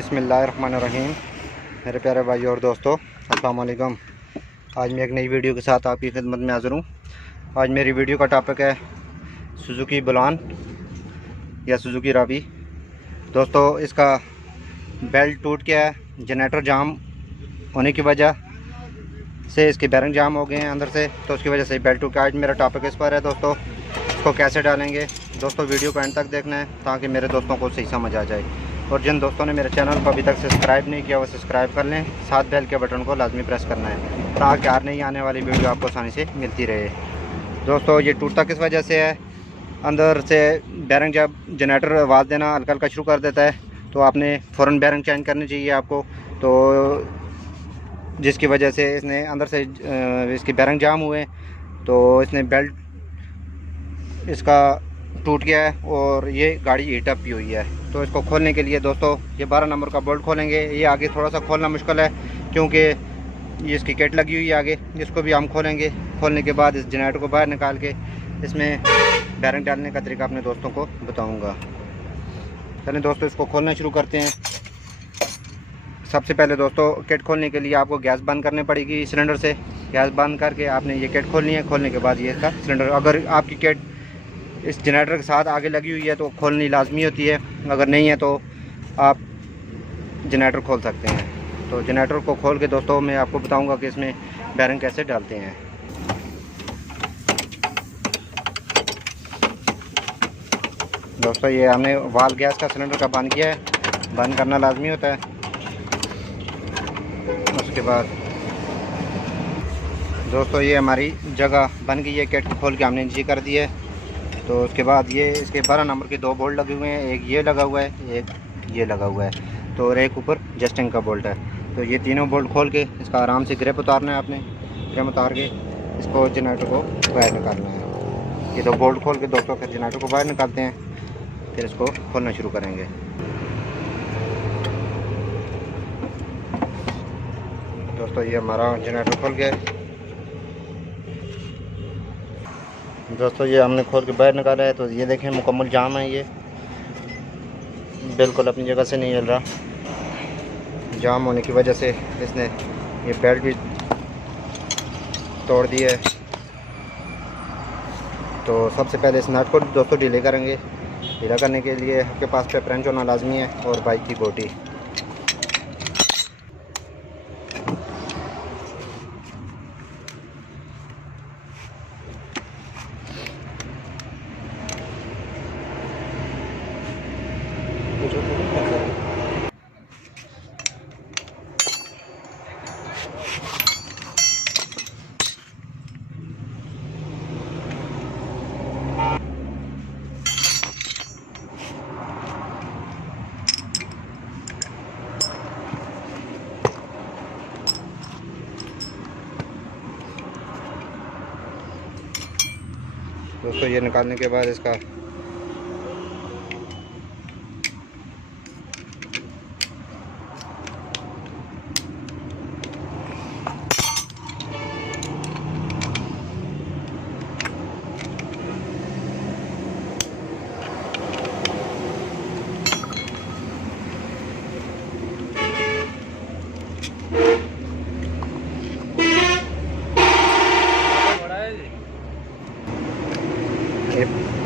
बिस्मिल्लाहिर्रहमानिर्रहीम। मेरे प्यारे भाई और दोस्तों, अस्सलाम वालेकुम। आज मैं एक नई वीडियो के साथ आपकी खिदमत में हाज़िर हूँ। आज मेरी वीडियो का टॉपिक है सुजुकी बलान या सुजुकी रावी। दोस्तों, इसका बेल्ट टूट गया है, जनरेटर जाम होने की वजह से इसके बैरिंग जाम हो गए हैं अंदर से, तो उसकी वजह से बेल्ट टूट गया। आज मेरा टॉपिक इस पर है दोस्तों, इसको कैसे डालेंगे। दोस्तों, वीडियो को एंड तक देखना है ताकि मेरे दोस्तों को सही समझ आ जाए। और जिन दोस्तों ने मेरे चैनल को अभी तक सब्सक्राइब नहीं किया वो सब्सक्राइब कर लें, साथ बेल के बटन को लाजमी प्रेस करना है ताकि हर नई आने वाली वीडियो आपको आसानी से मिलती रहे। दोस्तों, ये टूटता किस वजह से है, अंदर से बैरिंग जब जनरेटर आवाज़ देना हल्का हल्का शुरू कर देता है तो आपने फ़ौरन बैरिंग चेंज करनी चाहिए आपको। तो जिसकी वजह से इसने अंदर से इसकी बैरिंग जाम हुए तो इसने बेल्ट इसका टूट गया है और ये गाड़ी हीट अप भी हुई है। तो इसको खोलने के लिए दोस्तों ये 12 नंबर का बोल्ट खोलेंगे। ये आगे थोड़ा सा खोलना मुश्किल है क्योंकि ये इसकी किट लगी हुई है आगे, इसको भी हम खोलेंगे। खोलने के बाद इस जनरेटर को बाहर निकाल के इसमें बैरिंग डालने का तरीका अपने दोस्तों को बताऊंगा। चलें दोस्तों, इसको खोलना शुरू करते हैं। सबसे पहले दोस्तों, किट खोलने के लिए आपको गैस बंद करनी पड़ेगी सिलेंडर से। गैस बंद करके आपने ये किट खोलनी है। खोलने के बाद ये इसका सिलेंडर, अगर आपकी किट इस जनरेटर के साथ आगे लगी हुई है तो खोलनी लाजमी होती है, अगर नहीं है तो आप जनरेटर खोल सकते हैं। तो जनरेटर को खोल के दोस्तों मैं आपको बताऊंगा कि इसमें बैरिंग कैसे डालते हैं। दोस्तों, ये हमने वाल्व गैस का सिलेंडर का बंद किया है, बंद करना लाजमी होता है। उसके बाद दोस्तों ये हमारी जगह बन गई है, किट को खोल के हमने नीचे कर दी है। तो उसके बाद ये इसके 12 नंबर के 2 बोल्ट लगे हुए हैं, एक ये लगा हुआ है, एक ये लगा हुआ है, तो और एक ऊपर जस्टिंग का बोल्ट है। तो ये तीनों बोल्ट खोल के इसका आराम से ग्रिप उतारना है आपने। ग्रिप उतार के इसको जनरेटर को बाहर निकालना है। ये 2 बोल्ट खोल के दोस्तों फिर जनरेटर को बाहर निकालते हैं, फिर इसको खोलना शुरू करेंगे। दोस्तों, ये हमारा जनरेटर खोल गया है। दोस्तों, ये हमने खोल के बाहर निकाला है। तो ये देखें मुकम्मल जाम है, ये बिल्कुल अपनी जगह से नहीं हिल रहा। जाम होने की वजह से इसने ये बेल्ट भी तोड़ दी है। तो सबसे पहले इस नट को दोस्तों ढीले करेंगे। ढीला करने के लिए आपके पास पे फ्रेंच होना लाजमी है और बाइक की बोटी। दोस्तों, ये निकालने के बाद इसका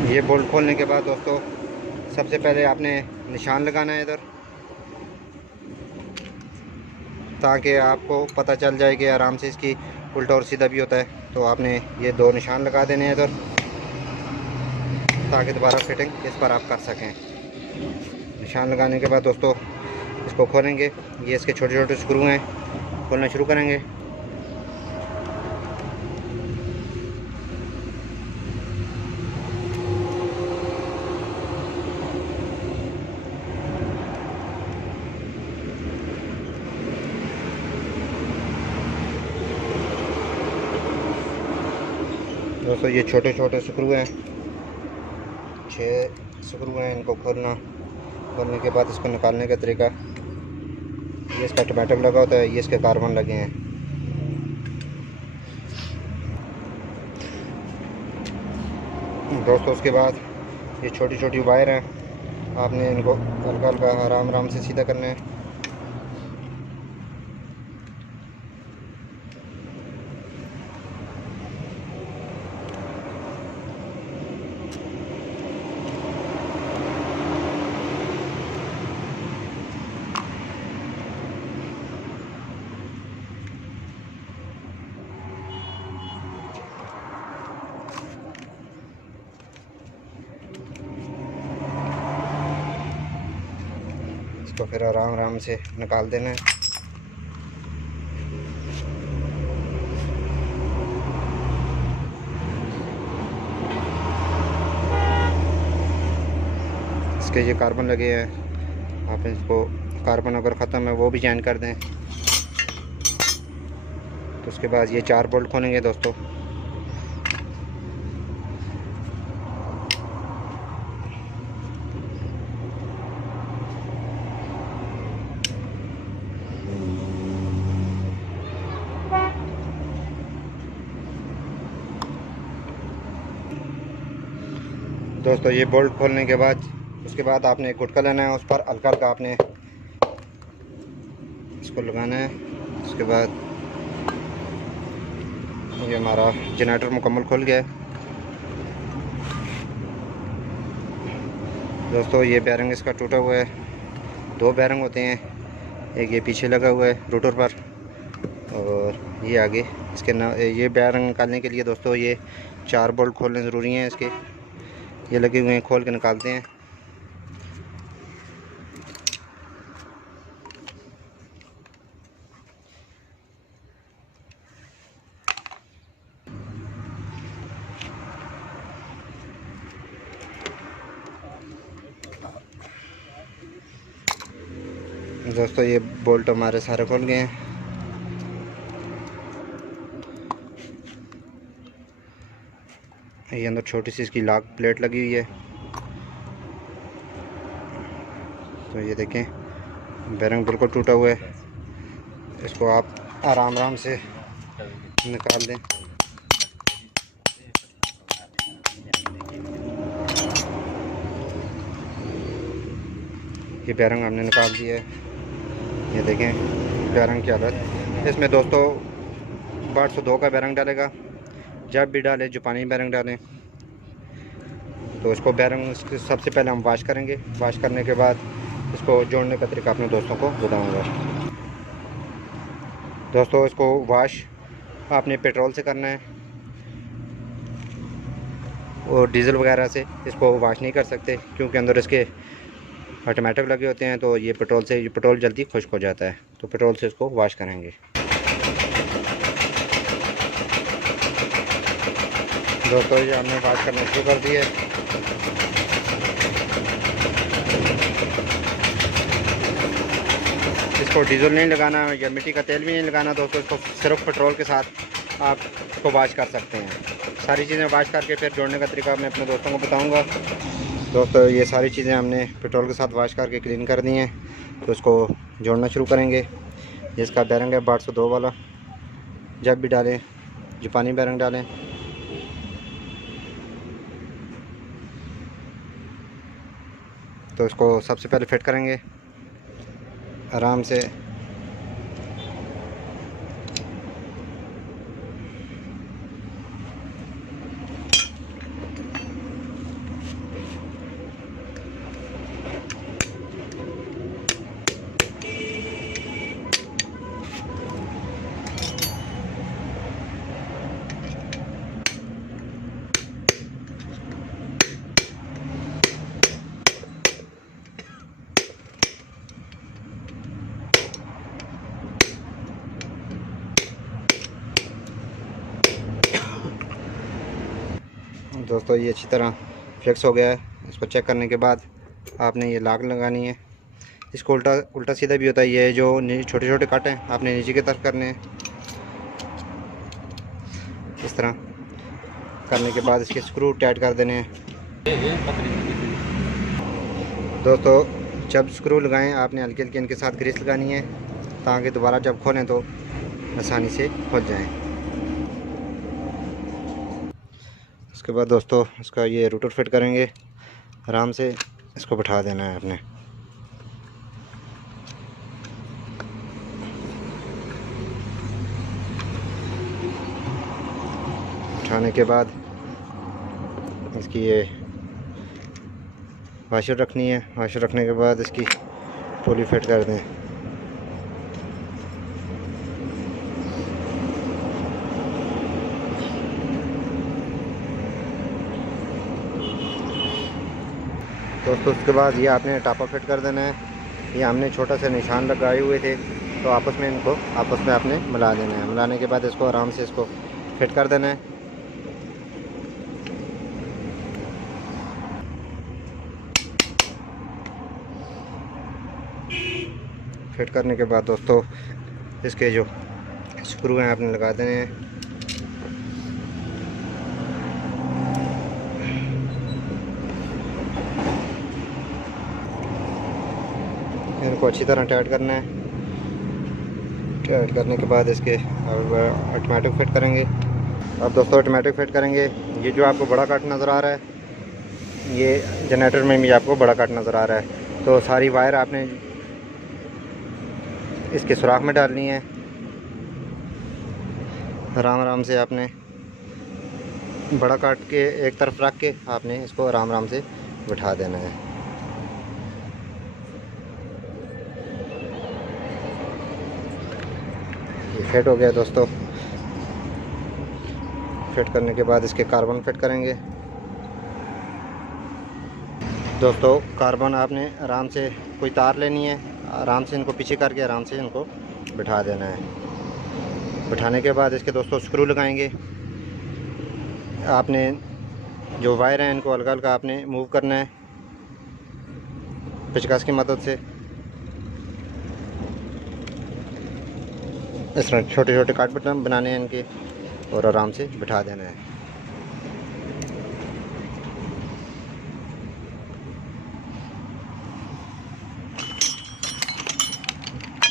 ये बोल्ट खोलने के बाद दोस्तों सबसे पहले आपने निशान लगाना है इधर, ताकि आपको पता चल जाए कि आराम से इसकी उल्टा और सीधा भी होता है। तो आपने ये 2 निशान लगा देने हैं इधर, ताकि दोबारा फिटिंग इस पर आप कर सकें। निशान लगाने के बाद दोस्तों इसको खोलेंगे। ये इसके छोटे छोटे स्क्रू हैं, खोलना शुरू करेंगे। दोस्तों, ये छोटे छोटे स्क्रू हैं, 6 स्क्रू हैं। इनको खोलने के बाद इसको निकालने का तरीका, ये इसका टमाटर लगा होता है, ये इसके कार्बन लगे हैं। दोस्तों, उसके बाद ये छोटी छोटी वायर हैं, आपने इनको हल्का हल्का आराम से सीधा करना है। इसको फिर आराम आराम से निकाल देना है। इसके ये कार्बन लगे हैं, आप इसको कार्बन अगर ख़त्म है वो भी चेंज कर दें। तो उसके बाद ये 4 बोल्ट खोलेंगे दोस्तों। दोस्तों ये बोल्ट खोलने के बाद उसके बाद आपने एक गुटका लेना है, उस पर हल्का हल्का आपने इसको लगाना है। उसके बाद ये हमारा जनरेटर मुकम्मल खुल गया है। दोस्तों ये बैरिंग इसका टूटा हुआ है, 2 बैरिंग होते हैं, एक ये पीछे लगा हुआ है रोटर पर और ये आगे इसके ये बैरिंग निकालने के लिए दोस्तों ये 4 बोल्ट खोलने ज़रूरी हैं। इसके ये लगे हुए हैं, खोल के निकालते हैं। दोस्तों ये बोल्ट हमारे सारे खुल गए हैं। ये अंदर छोटी सी इसकी लॉक प्लेट लगी हुई है। तो ये देखें बैरिंग बिल्कुल टूटा हुआ है, इसको आप आराम आराम से निकाल दें। ये बैरिंग हमने निकाल दिया है। ये देखें बैरिंग की हालत। इसमें दोस्तों 802 का बैरिंग डालेगा। जब भी डालें जापानी बैरिंग डालें। तो इसको बैरिंग सबसे पहले हम वाश करेंगे। वाश करने के बाद इसको जोड़ने का तरीका अपने दोस्तों को बताऊंगा। दोस्तों इसको वाश आपने पेट्रोल से करना है और डीज़ल वगैरह से इसको वाश नहीं कर सकते, क्योंकि अंदर इसके ऑटोमेटिक लगे होते हैं। तो ये पेट्रोल जल्दी खुश्क हो जाता है। तो पेट्रोल से इसको वाश करेंगे। दोस्तों ये हमने वाश करना शुरू कर दिया है। इसको डीजल नहीं लगाना या मिट्टी का तेल भी नहीं लगाना दोस्तों, इसको सिर्फ पेट्रोल के साथ आप इसको वाश कर सकते हैं। सारी चीज़ें वाश करके फिर जोड़ने का तरीका मैं अपने दोस्तों को बताऊंगा। दोस्तों ये सारी चीज़ें हमने पेट्रोल के साथ वाश करके क्लीन कर दी हैं। तो इसको जोड़ना शुरू करेंगे। जिसका बैरिंग है 802 वाला। जब भी डालें जापानी बैरिंग डालें। तो इसको सबसे पहले फिट करेंगे आराम से। दोस्तों ये अच्छी तरह फिक्स हो गया है। इसको चेक करने के बाद आपने ये लॉक लगानी है। इसको उल्टा सीधा भी होता है। ये जो छोटे छोटे कट हैं आपने नीचे की तरफ करने हैं। इस तरह करने के बाद इसके स्क्रू टाइट कर देने हैं। दोस्तों जब स्क्रू लगाएं आपने हल्की हल्की इनके साथ ग्रीस लगानी है, ताकि दोबारा जब खोलें तो आसानी से खुल जाएं। उसके बाद दोस्तों इसका ये रोटर फिट करेंगे। आराम से इसको बैठा देना है आपने। उठाने के बाद इसकी ये वाशर रखनी है। वाशर रखने के बाद इसकी पुली फिट कर दें। दोस्तों उसके बाद ये आपने टापा फिट कर देना है। ये हमने छोटा सा निशान लगाए हुए थे, तो आपस में इनको आपस में आपने मिला देना है। मिलाने के बाद इसको आराम से इसको फिट कर देना है। फिट करने के बाद दोस्तों इसके जो स्क्रू हैं आपने लगा देने हैं। इनको अच्छी तरह टाइट करना है। टाइट करने के बाद इसके ऑटोमेटिक फिट करेंगे। अब दोस्तों ऑटोमेटिक फिट करेंगे। ये जो आपको बड़ा कट नज़र आ रहा है, ये जनरेटर में भी आपको बड़ा कट नज़र आ रहा है। तो सारी वायर आपने इसके सुराख में डालनी है। आराम आराम से आपने बड़ा काट के एक तरफ रख के आपने इसको आराम आराम से बिठा देना है। ये फिट हो गया दोस्तों। फिट करने के बाद इसके कार्बन फिट करेंगे। दोस्तों कार्बन आपने आराम से कोई तार लेनी है, आराम से इनको पीछे करके आराम से इनको बिठा देना है। बिठाने के बाद इसके दोस्तों स्क्रू लगाएंगे। आपने जो वायर हैं इनको हल्का हल्का आपने मूव करना है पेचकस की मदद से। इस तरह छोटे छोटे काट बटन बनाने हैं इनके और आराम से बिठा देना है।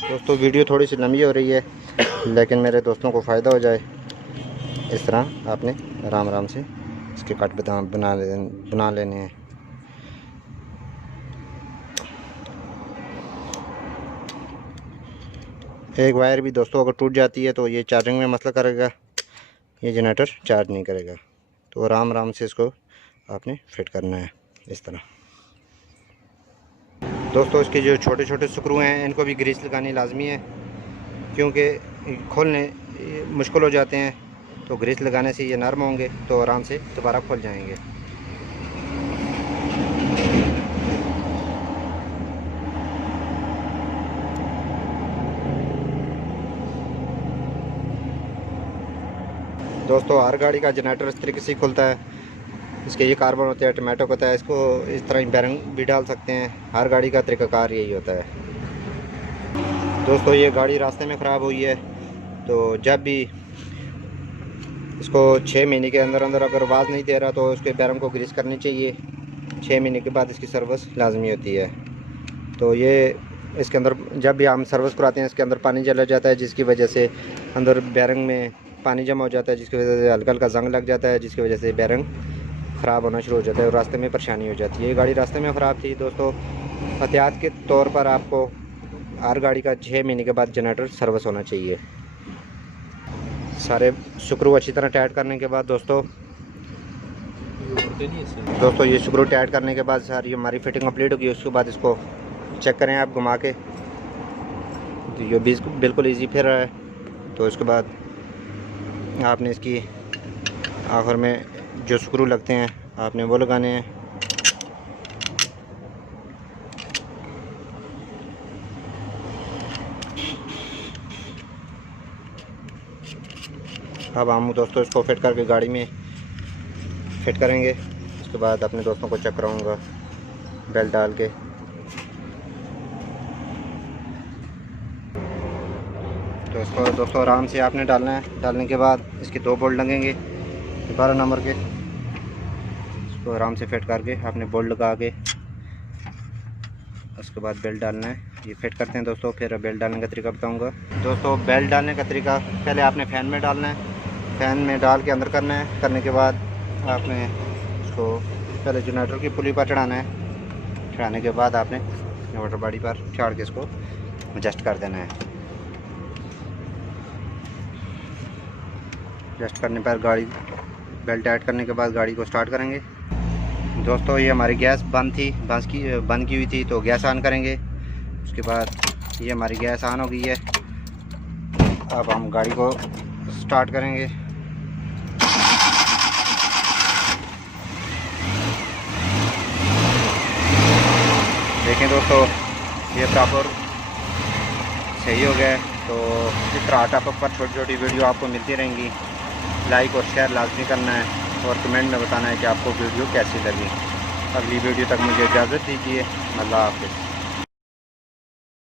दोस्तों वीडियो थोड़ी सी लंबी हो रही है, लेकिन मेरे दोस्तों को फ़ायदा हो जाए इस तरह आपने आराम आराम से इसके कट बना लेने हैं। एक वायर भी दोस्तों अगर टूट जाती है तो ये चार्जिंग में मसला करेगा, ये जनरेटर चार्ज नहीं करेगा। तो आराम आराम से इसको आपने फिट करना है इस तरह। दोस्तों इसके जो छोटे छोटे स्क्रू हैं इनको भी ग्रीस लगानी लाजमी है, क्योंकि खोलने मुश्किल हो जाते हैं। तो ग्रीस लगाने से ये नरम होंगे तो आराम से दोबारा खुल जाएंगे। दोस्तों हर गाड़ी का जनरेटर इस तरीके से ही खुलता है। इसके ये कार्बन होता है, ऑटोमेटिक होता है। इसको इस तरह बैरिंग भी डाल सकते हैं। हर गाड़ी का तरीक़ाकार यही होता है। दोस्तों ये गाड़ी रास्ते में ख़राब हुई है, तो जब भी इसको 6 महीने के अंदर अंदर अगर आवाज़ नहीं दे रहा तो उसके बैरिंग को ग्रीस करनी चाहिए। 6 महीने के बाद इसकी सर्विस लाजमी होती है। तो ये इसके अंदर जब भी हम सर्विस कराते हैं इसके अंदर पानी चला जाता है, जिसकी वजह से अंदर बैरिंग में पानी जमा हो जाता है, जिसकी वजह से हल्का हल्का जंग लग जाता है, जिसकी वजह से बैरिंग ख़राब होना शुरू हो जाता है और रास्ते में परेशानी हो जाती है। ये गाड़ी रास्ते में ख़राब थी दोस्तों। एहतियात के तौर पर आपको हर गाड़ी का 6 महीने के बाद जनरेटर सर्विस होना चाहिए। सारे स्क्रू अच्छी तरह टाइट करने के बाद दोस्तों ये स्क्रू टाइट करने के बाद सारी हमारी फिटिंग कंप्लीट होगी। उसके बाद इसको चेक करें आप घुमा के, तो ये बिल्कुल इजी फिर रहा है। तो इसके बाद आपने इसकी आखिर में जो स्क्रू लगते हैं आपने वो लगाने हैं। अब हम दोस्तों इसको फिट करके गाड़ी में फिट करेंगे। उसके बाद अपने दोस्तों को चेक कराऊंगा बेल्ट डाल के। तो इसको दोस्तों आराम से आपने डालना है। डालने के बाद इसके 2 बोल्ट लगेंगे 12 नंबर के। इसको आराम से फिट करके आपने बोल्ट लगा के उसके बाद बेल्ट डालना है। ये फिट करते हैं दोस्तों। फिर बेल्ट डालने का तरीका बताऊंगा। दोस्तों बेल्ट डालने का तरीका, पहले आपने फ़ैन में डालना है। फ़ैन में डाल के अंदर करना है। करने के बाद आपने इसको पहले जनरेटर की पुली पर चढ़ाना है। चढ़ाने के बाद आपने मोटर बॉडी पर चढ़ के इसको एडजस्ट कर देना है। एडजस्ट करने पर गाड़ी बेल्ट टाइट करने के बाद गाड़ी को स्टार्ट करेंगे। दोस्तों ये हमारी गैस बंद की हुई थी, तो गैस ऑन करेंगे। उसके बाद ये हमारी गैस ऑन हो गई है। अब हम गाड़ी को स्टार्ट करेंगे। देखें दोस्तों ये प्रॉपर सही हो गया है। तो इस तरह टॉपिक पर छोटी छोटी वीडियो आपको मिलती रहेंगी। लाइक और शेयर लाजमी करना है और कमेंट में बताना है कि आपको वीडियो कैसी लगी। अगली वीडियो तक मुझे इजाज़त दीजिए। अल्लाह हाफ़िज़।